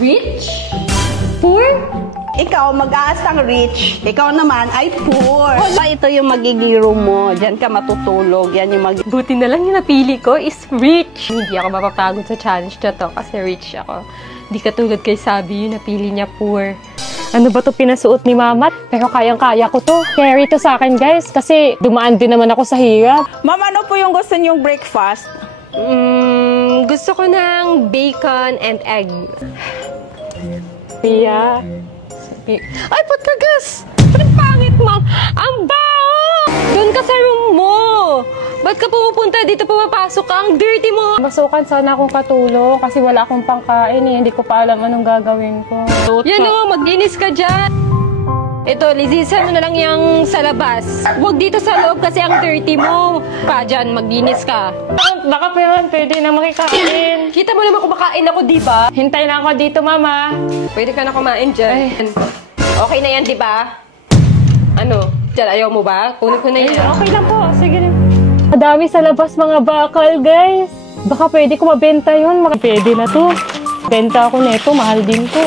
Rich? Poor? Ikaw mag-aasang rich, ikaw naman ay poor. Ito yung magiging room mo, diyan ka matutulog, yan yung Buti na lang yung napili ko is rich. Hindi ako mapapagod sa challenge na to kasi rich ako. Hindi katulad kay Sabi yung napili niya poor. Ano ba to pinasuot ni Mama? Pero kayang-kaya ko to. Carry to sa akin guys kasi dumaan din naman ako sa hirap. Ma'am, ano po yung gusto niyong breakfast? Gusto ko ng bacon and egg. Yeah. Ay, ba't kagas? Ba't pangit, Ma'am? Ang baho! Doon ka sa room mo! Ba't ka pumupunta dito pumapasok ka? Ang dirty mo! Masukan sana akong katulong kasi wala akong pangkain eh. Hindi ko pa alam anong gagawin ko. Yan o, maglinis ka dyan! Ito, lisisan mo na lang yung sa labas. Huwag dito sa loob kasi ang dirty mo. Pa dyan, maglinis ka. Baka pa yun, pwede na makikain. Kita mo naman kumakain ako, di ba? Hintay na ako dito, Mama. Pwede ka na kumain dyan. Ay. Okay na yan, di ba? Ano? Dyan, ayaw mo ba? Kunin ko na yan. Okay lang po, sige rin. Madami sa labas mga bakal, guys. Baka pwede ko mabenta yun. Pwede na to. Benta ako nito, mahal din to.